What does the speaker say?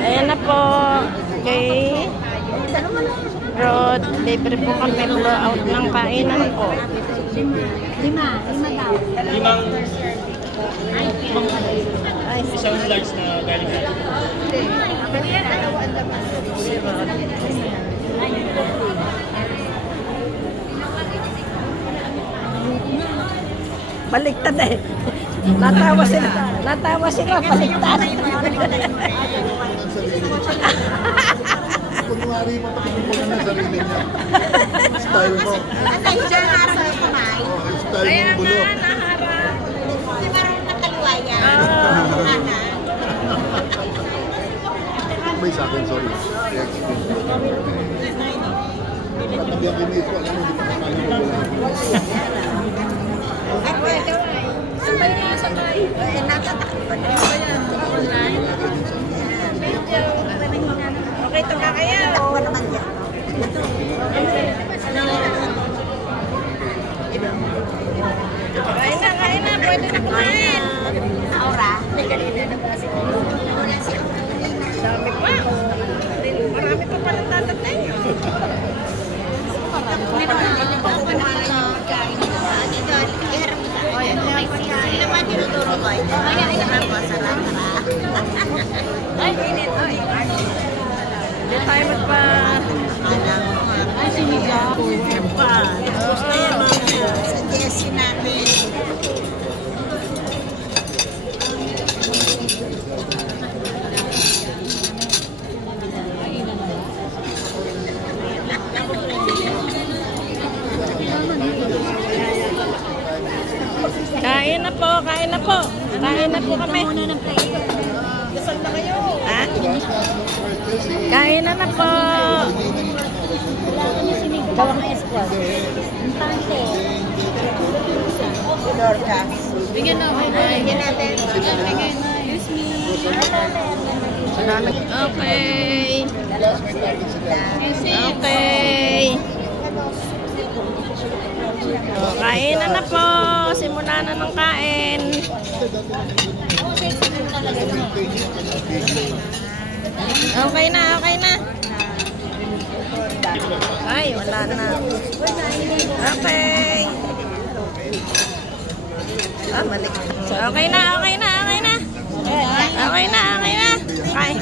Ayan na po. Okay. Rod, libre po kami blowout ng kainan po. Lima daw. Isang large na galing natin. Baliktad eh. Natawa sila, baliktad. Kunwari mo ito kung na sarili niya. Style mo. Atay siya, harap na kamay. Style mo bulok. Hindi marunong nakaliwaya. May sa akin, sorry. Pagkakagyan din ito, alam mo, hindi pa kakain ko Ay, pwede. Sabay. Natatakot ko na. Online. Okay, ito na kayo. Ako naman yan. Kain na. Pwede na kumain. Aura. Dami pa. Marami pa palang tatatay. Hindi tayo magpa... Ay, sinigaw. Gusto yan, mamaya. Suggestion natin. Kain na po kami. Gasol na kayo. Ha? Kain na po. Gawang escort. Tante. Dorcas. Bigyan natin. Excuse me. Okay. Okay. Oh, kain na po. Simula na ng kain. Okay na. Ay, wala na. Okay. Malik. Okay na. Okay na. Kain.